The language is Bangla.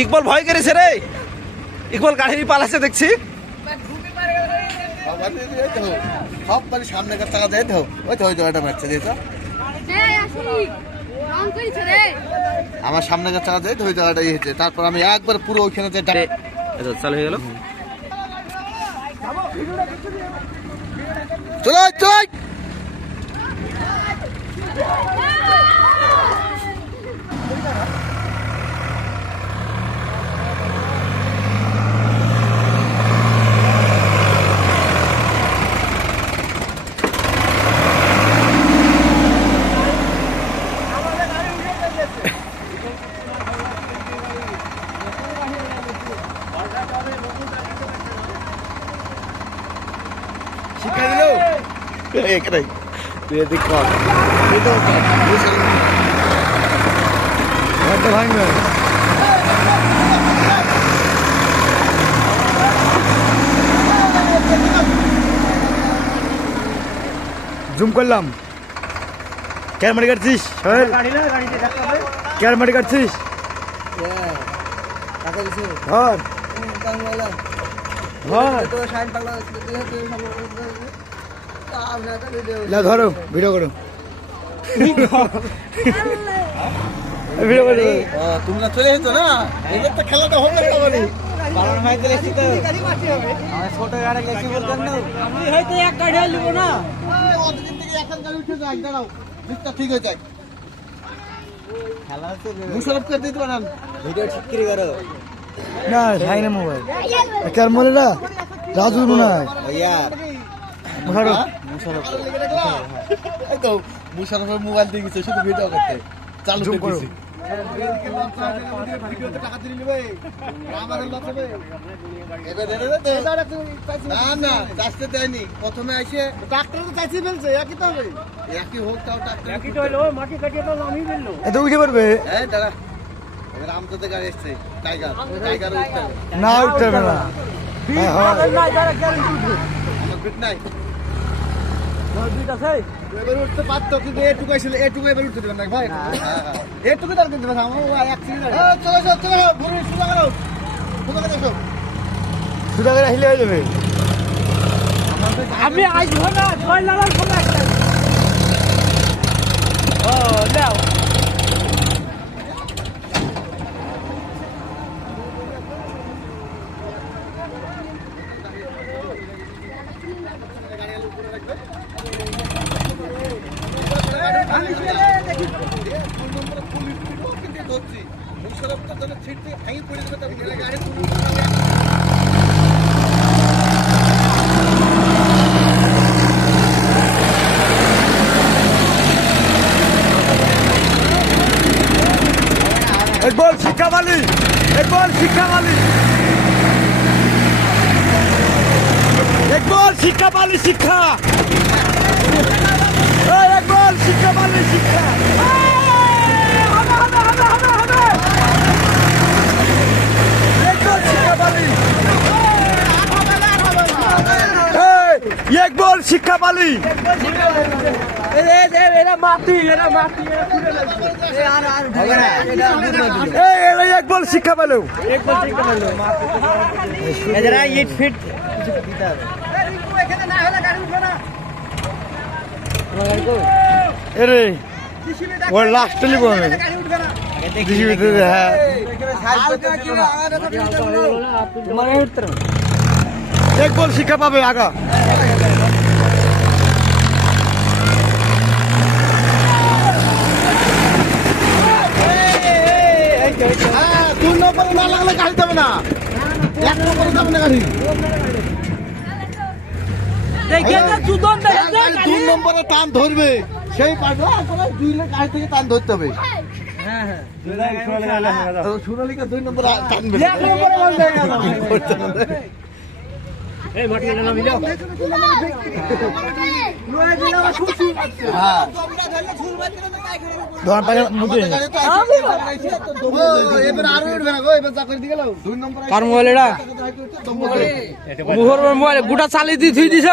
ইকবাল ভয় করেছে রে, ইকবাল গাড়ি পালাচ্ছে দেখছি। সব মানে সামনে টাকা দেয় তো, ওই তো ওই তো এটা মারছে দিয়েছ আমার সামনে টাকা দেয় তো, ওই জায়গাটা হয়েছে। তারপর আমি একবার পুরো ওইখানে চালু হয়ে গেল। চলো চলো শিক্ষা দিল এখানে তুই এদিক কর ভাঙবে জুম করলাম। ক্যারমারি কাটছিস ক্যারমারি কাটছিস ধরো ভিডিও করো ভিডিও করো। তোমরা চলে এসেছো না, এবার তো খেলাটা হবে না ছোট গাড়ি লেখি বলতেন না, আমি হয়তো এক গাড়ি লিখবো না, অতদিন থেকে এক গাড়ি উঠে যাই, দাঁড়াও দিকটা ঠিক হয়ে যায়। খেলা হচ্ছে মুশারফ করে দিতে পারেন, ভিডিও ঠিক করে করো না ভাই না মোবাইল কার মোবাইলটা রাজু না ইয়ার মুশারফ এই তো মুশারফের মোবাইল দিয়ে গেছে শুধু ভিডিও করতে চালু করে দিছি। ভিডিওতে টাকা দিয়ে নিবে আমাদের লস হবে না না চাইতে দেয়নি, প্রথমে আইছে ডাক্তার তো চাইছি বলছে একই তো হবে, একই হোক তাও ডাক্তার একই তো হলো, মাটি কাটিয়ে তো আমি বললো এত উঠে পড়বে। এই দাঁড়া এবার আমততে গাড়ি আসছে টাইগার টাইগার উঠতে না উঠতে হবে না না যারা গ্যারান্টি উঠবে আমার বিট নাই বিট আছে এবার উঠতে পারতো, কিন্তু এটুকু আসলে এটুকু এবার উঠতে দেবেন না ভাই, এটুকু দরকার দেবেন আমার এক সেকেন্ড চলো চলো চলো ঘুরে সোজা করো সোজা করে আসো সোজা করে হিলে হয়ে যাবে। আমি আসবো না ছয় লাগার সময় ও নাও একবার শিক্ষা মালি একবার শিক্ষা মালি একবার শিক্ষা মালি শিক্ষা একবার শিক্ষা মালি শিক্ষা একবার শিক্ষা পালি একবার শিক্ষা পেল ইট ফিট এরে ওর লাস্ট লিব এক বল শিক্ষা পাবে আগা দুই নম্বরে না লাগলে গাড়ি যাবে না, এক নম্বরে যাবে না গাড়ি, দুই নম্বরে টান ধরবে সেই পারবে, দুই গাড়ি থেকে টান ধরতে হবে। সোনালিকা দুই নম্বর টানবে গোটা চালিয়ে দিয়ে দিছ।